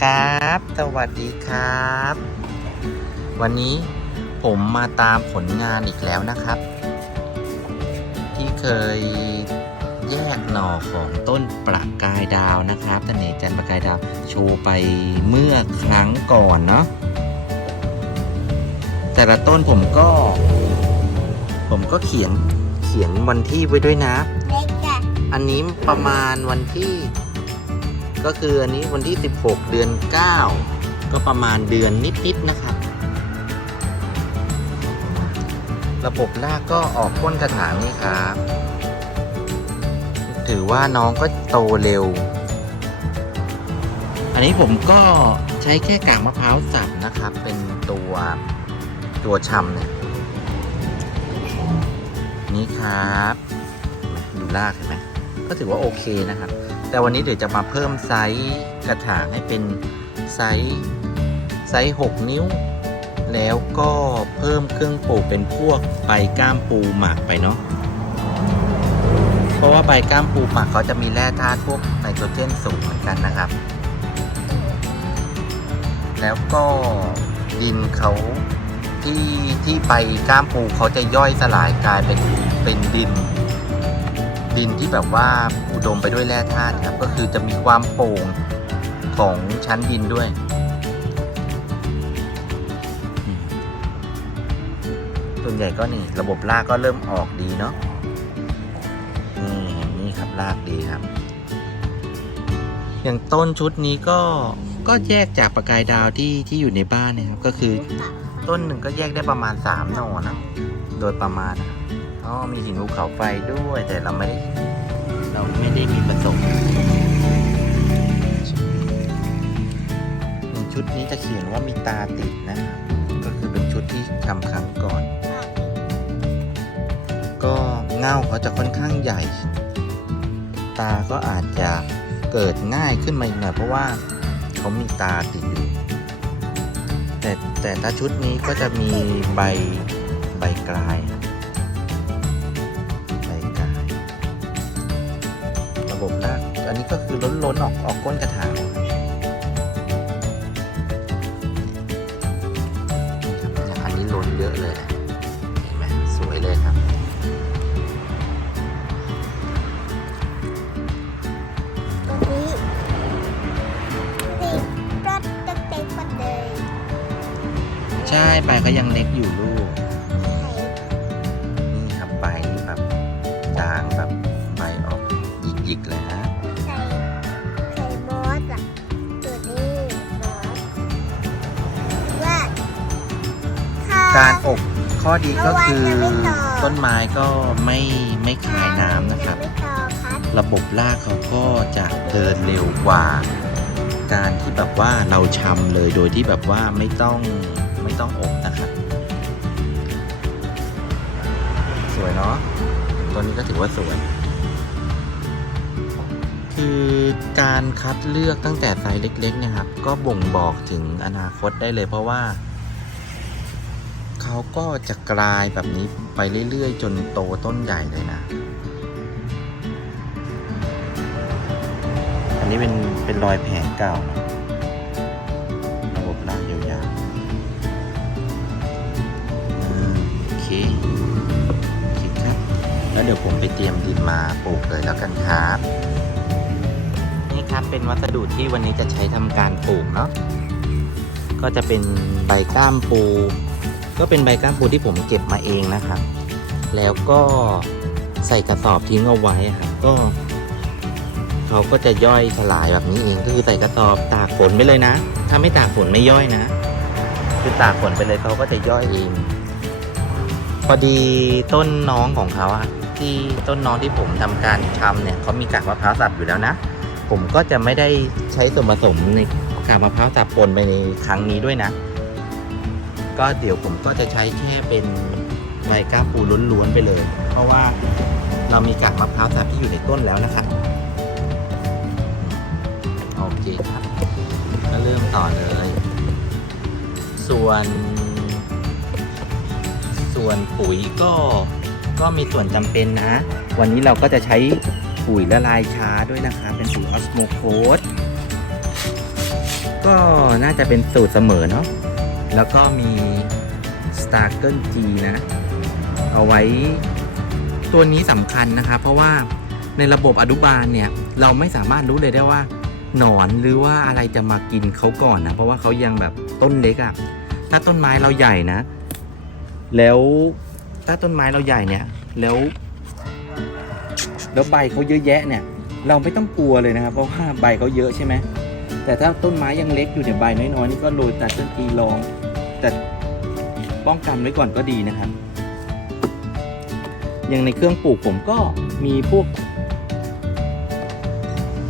ครับ สวัสดีครับ วันนี้ผมมาตามผลงานอีกแล้วนะครับ ที่เคยแยกหน่อของต้นประกายดาวนะครับตนเนจันทร์ประกายดาวโชว์ไปเมื่อครั้งก่อนเนาะแต่ละต้นผมก็ ผมก็เขียนเขียนวันที่ไว้ด้วยนะเล็กอะอันนี้ประมาณวันที่ ก็คืออันนี้วันที่ 16 เดือน 9 ก็ประมาณเดือนนิดๆนะครับ ระบบลากก็ออกพ้นกระถางนี่ครับ ถือว่าน้องก็โตเร็ว อันนี้ผมก็ใช้แค่กากมะพร้าวสับนะครับ เป็นตัวตัวชำเนี่ยนี่ครับดูลากเห็นไหมก็ถือว่าโอเคนะครับ แต่วันนี้เดี๋ยวจะมาเพิ่มไซส์กระถางให้เป็นไซส์ไซส์ 6 นิ้ว แล้วก็เพิ่มเครื่องปลูกเป็นพวกใบก้ามปูหมักไปเนาะเพราะว่าใบก้ามปูหมักเขาจะมีแร่ธาตุพวกไนโตรเจนสูงเหมือนกันนะครับ แล้วก็ดินเขาที่ที่ใบก้ามปูเขาจะย่อยสลายกลายเป็นเป็นดิน ดินที่แบบว่าอุดมไปด้วยแร่ธาตุครับ ก็คือจะมีความโป่งของชั้นดินด้วย ส่วนใหญ่ก็นี่ ระบบรากก็เริ่มออกดีเนาะนี่นี่ครับรากดีครับ อย่างต้นชุดนี้ก็ก็แยกจากประกายดาวที่ที่อยู่ในบ้านนะครับ ก็คือต้นหนึ่งก็แยกได้ประมาณสามหน่อนะ โดยประมาณนะ อ๋อมีหินภูเขาไฟด้วย แต่เราไม่ได้เราไม่ได้มีประสบชุดนี้จะเขียนว่ามีตาติดนะ ก็คือเป็นชุดที่ทำครั้งก่อน ก็เงาเขาจะค่อนข้างใหญ่ ตาก็อาจจะเกิดง่ายขึ้นมาอีกหน่อยเพราะว่าเขามีตาติดอยู่ แต่แต่ถ้าชุดนี้ก็จะมีใบใบกลาย ระบบรากอันนี้ก็คือล้นๆออกออกก้นกระถางอย่างอันนี้ล้นเยอะเลยนะเห็นไหมสวยเลยครับตรงนี้ติดรถเต็มๆหมดเลยใช่ใบเขายังเล็กอยู่ลูก หยิกๆเลยฮะใส่ใส่มอสอะตัวนี้มอสว่าถ้าการอบข้อดีก็คือเมื่อวานยังไม่ต่อต้นไม้ก็ไม่ไม่คายน้ำนะครับไม่ต่อครับระบบรากเขาก็จะเดินเร็วกว่า การที่แบบว่าเราชำเลยโดยที่แบบว่าไม่ต้องไม่ต้องอบนะครับ สวยเนาะตัวนี้ก็ถือว่าสวย คือการคัดเลือกตั้งแต่ไซส์เล็กๆเนะครับ ก็บ่งบอกถึงอนาคตได้เลยเพราะว่า เขาก็จะกลายแบบนี้ไปเรื่อยๆ จนโตต้นใหญ่เลยนะ อันนี้เป็นเป็นรอยแผลเก่านะระบบรากยาวๆโอเคโอเคครับแล้วเดี๋ยวผมไปเตรียมดินมาปลูกเลยแล้วกันครับ ครับ เป็นวัสดุที่วันนี้จะใช้ทำการปลูกเนาะก็จะเป็นใบก้ามปู ก็เป็นใบก้ามปูที่ผมเก็บมาเองนะครับ แล้วก็ใส่กระสอบทิ้งเอาไว้ครับก็เขาก็จะย่อยสลายแบบนี้เองก็คือใส่กระสอบตากฝนไปเลยนะ ถ้าไม่ตากฝนไม่ย่อยนะ คือตากฝนไปเลยเขาก็จะย่อยเอง พอดีต้นน้องของเขาอะที่ต้นน้องที่ผมทำการทำเนี่ยเขามีกากมะพร้าวสับอยู่แล้วนะ ผมก็จะไม่ได้ใช้ส่วนผสมในกากมะพร้าวสับปนไปในครั้งนี้ด้วยนะ ก็เดี๋ยวผมก็จะใช้แค่เป็นใบก้าปูล้วนๆไปเลย เพราะว่าเรามีกากมะพร้าวสับที่อยู่ในต้นแล้วนะครับโอเคครับก็เริ่มต่อเลย ส่วน ส่วนปุ๋ยก็ก็มีส่วนจำเป็นนะ วันนี้เราก็จะใช้ ปุ๋ยละลายช้าด้วยนะคะ เป็นปุ๋ยออสโมโคสก็น่าจะเป็นสูตรเสมอเนาะแล้วก็มี s t a r g l e G นะ เอาไว้ตัวนี้สำคัญนะคะ เพราะว่าในระบบอนุบาลเนี่ย เราไม่สามารถรู้เลยได้ว่า หนอนหรือว่าอะไรจะมากินเขาก่อนนะ เพราะว่าเขายังแบบต้นเล็กอะ่ะ ถ้าต้นไม้เราใหญ่นะ แล้วถ้าต้นไม้เราใหญ่เนี่ย แล้ว แล้วใบเขาเยอะแยะเนี่ย เราไม่ต้องกลัวเลยนะครับ เพราะว่าใบเขาเยอะใช่ไหมแต่ถ้าต้นไม้ยังเล็กอยู่เนี่ยใบน้อยๆนี่ก็โรยตัดต้นทีลอง แต่ป้องกันไว้ก่อนก็ดีนะครับ อย่างในเครื่องปลูกผมก็มีพวก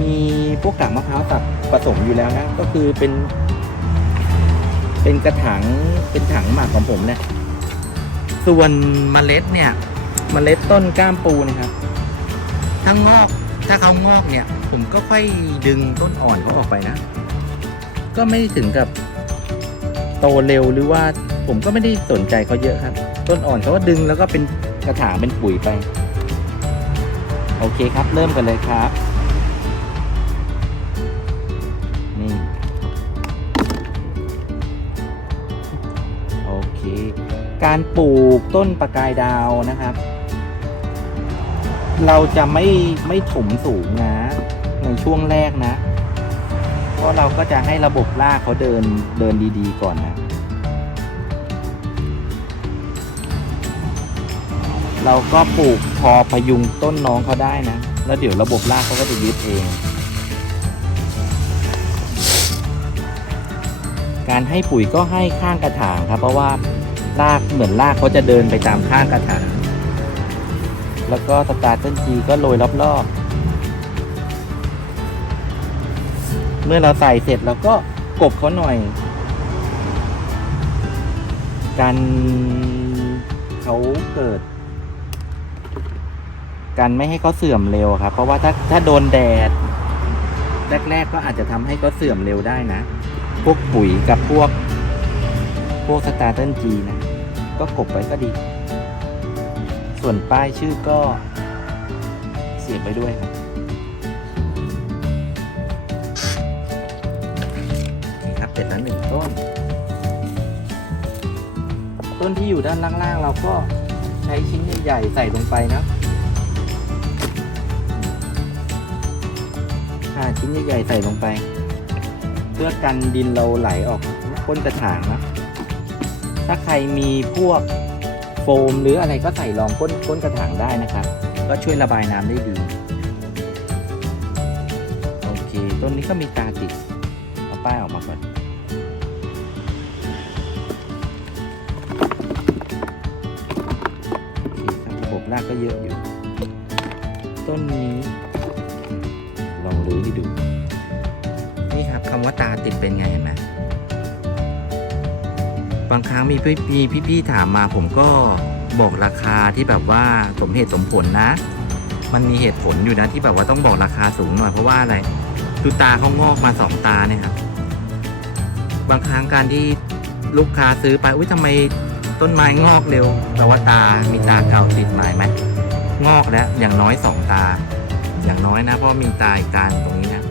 มีพวกกากมะพร้าวสับผสมอยู่แล้วนะ ก็คือเป็น เป็นกระถางเป็นถังหมักของผมเนี่ยส่วนเมล็ดเนี่ยเมล็ดต้นก้ามปูนะครับ ถ้างอกถ้าเขางอกเนี่ย ผมก็ค่อยดึงต้นอ่อนเขาออกไปนะ ก็ไม่ถึงกับโตเร็วหรือว่าผมก็ไม่ได้สนใจเขาเยอะครับ ต้นอ่อนเขาก็ดึงแล้วก็เป็นกระถางเป็นปุ๋ยไป โอเคครับ เริ่มกันเลยครับ นี่ โอเค การปลูกต้นประกายดาวนะครับ เราจะไม่ไม่ถมสูงนะ ในช่วงแรกนะ เพราะเราก็จะให้ระบบรากเขาเดินเดินดีๆก่อนนะ เราก็ปลูกพอพยุงต้นน้องเขาได้นะ แล้วเดี๋ยวระบบรากเขาก็จะยึดเอง การให้ปุ๋ยก็ให้ข้างกระถางครับ เพราะว่ารากเหมือนรากเขาจะเดินไปตามข้างกระถาง แล้วก็สตาร์เติลจีก็โรยรอบๆ เมื่อเราใส่เสร็จเราก็กบเขาหน่อยการเขาเกิดการไม่ให้เขาเสื่อมเร็วครับ เพราะว่าถ้าถ้าโดนแดด แรกๆก็อาจจะทำให้เขาเสื่อมเร็วได้นะ พวกปุ๋ยกับพวก พวกสตาร์เติลจีนะ ก็กบไว้ก็ดี ส่วนป้ายชื่อก็เสียบไปด้วยครับนี่ครับเสร็จแล้วหนึ่งต้น ต้นที่อยู่ด้านล่างๆ เราก็ใช้ชิ้นใหญ่ๆใส่ลงไปนะห้าชิ้นใหญ่ๆใส่ลงไป เพื่อกันดินเราไหลออกก้นกระถางนะถ้าใครมีพวก โฟม หรืออะไรก็ใส่รองก้นก้นกระถางได้นะครับ ก็ช่วยระบายน้ำได้ดี โอเคต้นนี้ก็มีตาติดเอาป้ายออกมาก่อน โอเคครับระบบรากก็เยอะอยู่ ต้นนี้ลองรื้อให้ดู นี่ครับคำว่าตาติดเป็นไงเห็นไหม บางครั้งมีพี่พี่ๆถามมาผมก็บอกราคาที่แบบว่าสมเหตุสมผลนะ มันมีเหตุผลอยู่นะที่แบบว่าต้องบอกราคาสูงหน่อยเพราะว่าอะไรดูตาเขางอกมาสองตาเนี่ยครับบางครั้งการที่ลูกค้าซื้อไปอุ้ยทำไมต้นไม้งอกเร็วแต่ว่าตามีตาเก่าติดใหม่ไหมงอกแล้วอย่างน้อยสองตา อย่างน้อยนะเพราะมีตาอีกตาตรงนี้นะ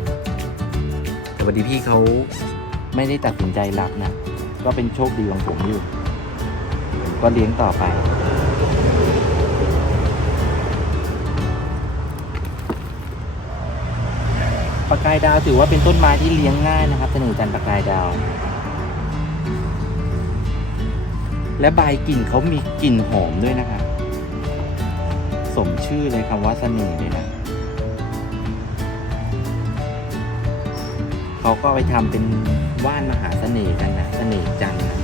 แต่วันดีพี่เขาไม่ได้ตัดสินใจรับนะ ก็เป็นโชคดีของผมอยู่ผมก็เลี้ยงต่อไป ปากกายดาวถือว่าเป็นต้นไม้ที่เลี้ยงง่ายนะครับเสน่ห์จันปากกายดาว และใบกลิ่นเขามีกลิ่นหอมด้วยนะครับ สมชื่อเลยคำว่าเสน่ห์เลยนะเขาก็ไปทำเป็น ว่านมหาเสน่ห์กันนะเสน่ห์จันทร์นะ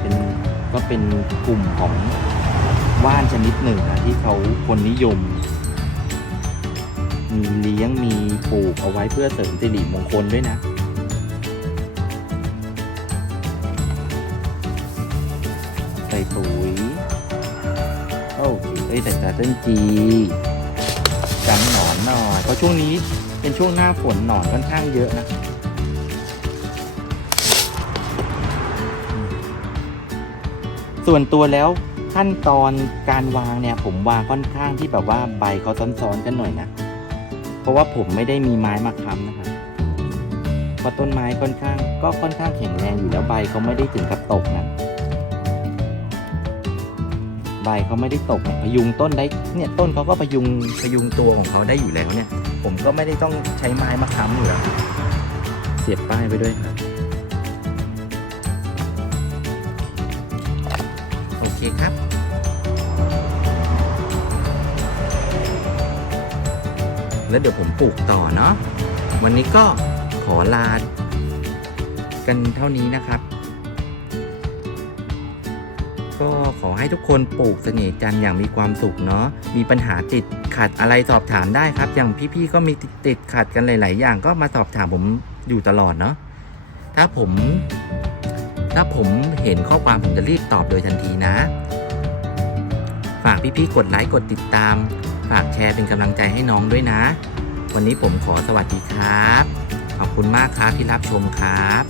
เป็นก็เป็นกลุ่มของว่านชนิดหนึ่งนะที่เขาคนนิยม มีเลี้ยงมีปลูกเอาไว้เพื่อเสริมสิริมงคลด้วยนะใส่ปุ๋ยโอเคเอ้ยใส่ตาเต้นจีกันหนอนหน่อยเพราะช่วงนี้ เป็นช่วงหน้าฝนหนอนค่อนข้างเยอะนะส่วนตัวแล้วขั้นตอนการวางเนี่ย ผมวางค่อนข้างที่แบบว่าใบเขาซ้อนๆกันหน่อยนะ เพราะว่าผมไม่ได้มีไม้มาค้ำนะครับราะต้นไม้ค่อนข้างก็ค่อนข้างแข็งแรงอยู่แล้วใบเขาไม่ได้ถึงกับตกนะ ใบเขาไม่ได้ตกเนี่ยพยุงต้นได้เนี่ยต้นเขาก็พยุงพยุงตัวของเขาได้อยู่แล้วเนี่ย ผมก็ไม่ได้ต้องใช้ไม้มาค้ำอยู่แล้วเสียบป้ายไปด้วยครับโอเคครับแล้วเดี๋ยวผมปลูกต่อเนาะวันนี้ก็ขอลากันเท่านี้นะครับ ก็ขอให้ทุกคนปลูกเสน่ห์จันทร์อย่างมีความสุขเนาะมีปัญหาติดขัดอะไรสอบถามได้ครับ อย่างพี่ๆก็มีติดติดขัดกันหลาย ๆ อย่างก็มาสอบถามผมอยู่ตลอดเนาะถ้าผม ถ้าผมเห็นข้อความผมจะรีบตอบโดยทันทีนะ ฝากพี่ๆกดไลค์กดติดตาม ฝากแชร์เป็นกำลังใจให้น้องด้วยนะ วันนี้ผมขอสวัสดีครับ ขอบคุณมากครับที่รับชมครับ